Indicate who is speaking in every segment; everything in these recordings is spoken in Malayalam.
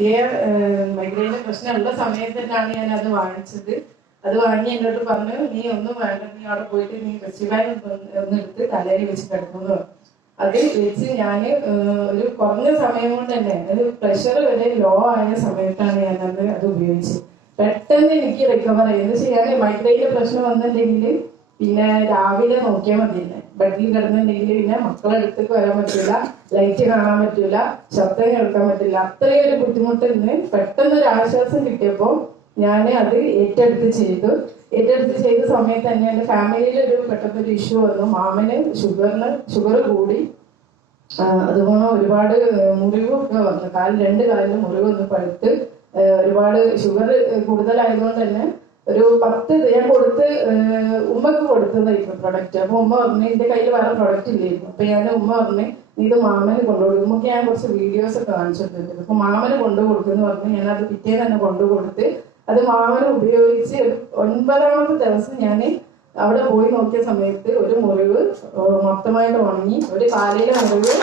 Speaker 1: നിർത്തിയ മൈഗ്രൈന്റെ പ്രശ്നമുള്ള സമയത്ത് തന്നെയാണ് ഞാൻ അത് വാങ്ങിച്ചത്. അത് വാങ്ങി എന്നോട് പറഞ്ഞു നീ ഒന്നും വേണ്ട നീ അവിടെ പോയിട്ട് നീ ഫെസ്റ്റിവൽ ഒന്ന് എടുത്ത് തലയിൽ വെച്ച് കിടക്കുന്നു അത് വെച്ച് ഞാൻ ഒരു കുറഞ്ഞ സമയം കൊണ്ട് തന്നെ ഒരു പ്രഷർ വരെ ലോ ആയ സമയത്താണ് ഞാൻ അത് അത് ഉപയോഗിച്ചത്. പെട്ടെന്ന് എനിക്ക് റിക്കവർ എന്ന് വെച്ചാൽ ഞാൻ പ്രശ്നം വന്നിട്ടുണ്ടെങ്കിൽ പിന്നെ രാവിലെ നോക്കിയാൽ മതിയില്ല? ബെഡിൽ കിടന്നുണ്ടെങ്കിൽ പിന്നെ മക്കളെ അടുത്തേക്ക് വരാൻ പറ്റില്ല ലൈറ്റ് കാണാൻ പറ്റില്ല ശബ്ദം കേൾക്കാൻ പറ്റില്ല അത്രയും ഒരു ബുദ്ധിമുട്ടിന്ന് പെട്ടെന്ന് ഒരു ആശ്വാസം കിട്ടിയപ്പോൾ ഞാൻ അത് ഏറ്റെടുത്ത് ചെയ്തു. ഏറ്റെടുത്ത് ചെയ്ത സമയത്ത് തന്നെ എന്റെ ഫാമിലിയിൽ ഒരു പെട്ടെന്നൊരു ഇഷ്യൂ വന്നു. മാമന് ഷുഗറിന് ഷുഗർ കൂടി. അതുപോലെ ഒരുപാട് മുറിവൊക്കെ വന്നു. കാലിൽ രണ്ട് കാലിൽ മുറിവ് വന്ന് പഴുത്ത്. ഒരുപാട് ഷുഗർ കൂടുതലായതുകൊണ്ട് തന്നെ ഒരു പത്ത് ഞാൻ കൊടുത്ത് ആ, ഉമ്മക്ക് കൊടുത്തതായിരുന്നു പ്രൊഡക്റ്റ് അപ്പൊ ഉമ്മ പറഞ്ഞു എന്റെ കയ്യിൽ വേറെ പ്രൊഡക്റ്റ് ഇല്ലായിരുന്നു അപ്പൊ ഞാൻ ഉമ്മ പറഞ്ഞു നീ ഇത് മാമന് കൊണ്ടുപോകും ഉമ്മക്ക് ഞാൻ കുറച്ച് വീഡിയോസ് ഒക്കെ കാണിച്ചിട്ടുണ്ട്. അപ്പൊ മാമന് കൊണ്ടു കൊടുക്കുന്നു പറഞ്ഞു ഞാൻ അത് പിറ്റേ തന്നെ കൊണ്ടുകൊടുത്ത് അത് മാമന് ഉപയോഗിച്ച് ഒൻപതാമത്തെ ദിവസം ഞാൻ അവിടെ പോയി നോക്കിയ സമയത്ത് ഒരു മുറിവ് മൊത്തമായിട്ട് ഉണങ്ങി ഒരു കാലിലെ മുറിവ്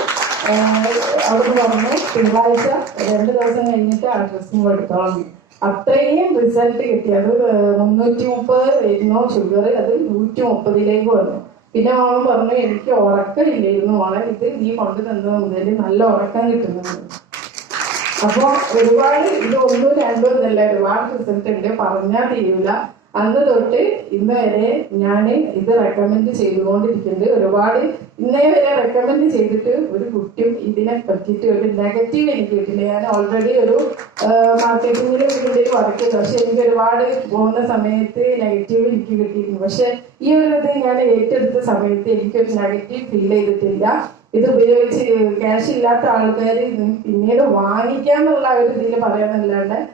Speaker 1: അവിടെ നിന്ന് പറഞ്ഞു തിങ്കളാഴ്ച രണ്ട് ദിവസം കഴിഞ്ഞിട്ട് ആ ഡ്രസ്സിംഗ് എടുത്തോളം. അത്രയും റിസൾട്ട് കിട്ടി അത് മുന്നൂറ്റി മുപ്പത് വരുന്നു ഷുഗർ അത് നൂറ്റി മുപ്പതിലേക്ക് വന്നു. പിന്നെ മോൾ പറഞ്ഞു എനിക്ക് ഉറക്കമില്ലായിരുന്നു മോളെ. ഇത് നീ കൊണ്ടു തന്നത് മുതൽ നല്ല ഉറക്കം കിട്ടുന്നുണ്ട്. അപ്പൊ ഒരുപാട് ഇത് ഒന്നും രണ്ടും എന്നല്ല ഒരുപാട് റിസൾട്ട് ഉണ്ട്. പറഞ്ഞാൽ തീരൂല. അന്ന് തൊട്ട് ഇന്ന് വരെ ഞാൻ ഇത് റെക്കമെൻഡ് ചെയ്തുകൊണ്ടിരിക്കുന്നുണ്ട്. ഒരുപാട് ഇന്നേ വരെ റെക്കമെൻഡ് ചെയ്തിട്ട് ഒരു കുട്ടിയും ഇതിനെ പറ്റിയിട്ട് ഒരു നെഗറ്റീവ് എനിക്ക് കിട്ടില്ല ഞാൻ ഓൾറെഡി ഒരു മാർക്കറ്റിംഗിൽ ഇതിന്റെ വർക്ക് പക്ഷെ എനിക്ക് ഒരുപാട് പോകുന്ന സമയത്ത് നെഗറ്റീവ് എനിക്ക് കിട്ടിയിരുന്നു. പക്ഷെ ഈ ഒരു ഇത് ഞാൻ ഏറ്റെടുത്ത സമയത്ത് എനിക്കൊരു നെഗറ്റീവ് ഫീൽ ചെയ്തിട്ടില്ല. ഇത് ഉപയോഗിച്ച് ക്യാഷ് ഇല്ലാത്ത ആൾക്കാർ പിന്നീട് വാങ്ങിക്കാന്നുള്ള ഒരു ഇതിൽ പറയാന്നല്ലാണ്ട് ഏഹ്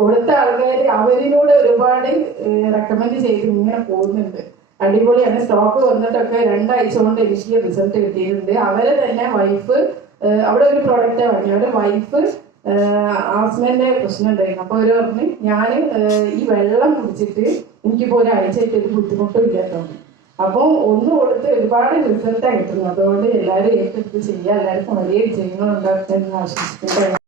Speaker 1: കൊടുത്ത ആൾക്കാർ അവരിലൂടെ ഒരുപാട് റെക്കമെൻഡ് ചെയ്ത് ഇങ്ങനെ പോകുന്നുണ്ട്. അടിപൊളിയാണ്. സ്റ്റോക്ക് വന്നിട്ടൊക്കെ രണ്ടാഴ്ച കൊണ്ട് എനിക്ക് റിസൾട്ട് കിട്ടിയിട്ടുണ്ട്. അവരെ തന്നെ വൈഫ് അവിടെ ഒരു പ്രോഡക്റ്റ് വാങ്ങി അവരുടെ വൈഫ് ആസ്മന്റെ പ്രശ്നം ഉണ്ടായിരുന്നു. അപ്പൊ അവർ പറഞ്ഞു ഞാൻ ഈ വെള്ളം കുടിച്ചിട്ട് എനിക്കിപ്പോ ഒരാഴ്ചയായിട്ട് ഒരു ബുദ്ധിമുട്ടും ഇല്ലാത്തോ അപ്പൊ ഒന്ന് കൊടുത്ത് ഒരുപാട് റിസൾട്ടാണ് കിട്ടുന്നത്. അതുകൊണ്ട് എല്ലാവരും ഏറ്റെടുത്ത് ചെയ്യുക എല്ലാവർക്കും വലിയ വിജയങ്ങൾ ഉണ്ടാക്കാൻ ആശംസിക്കുന്നത്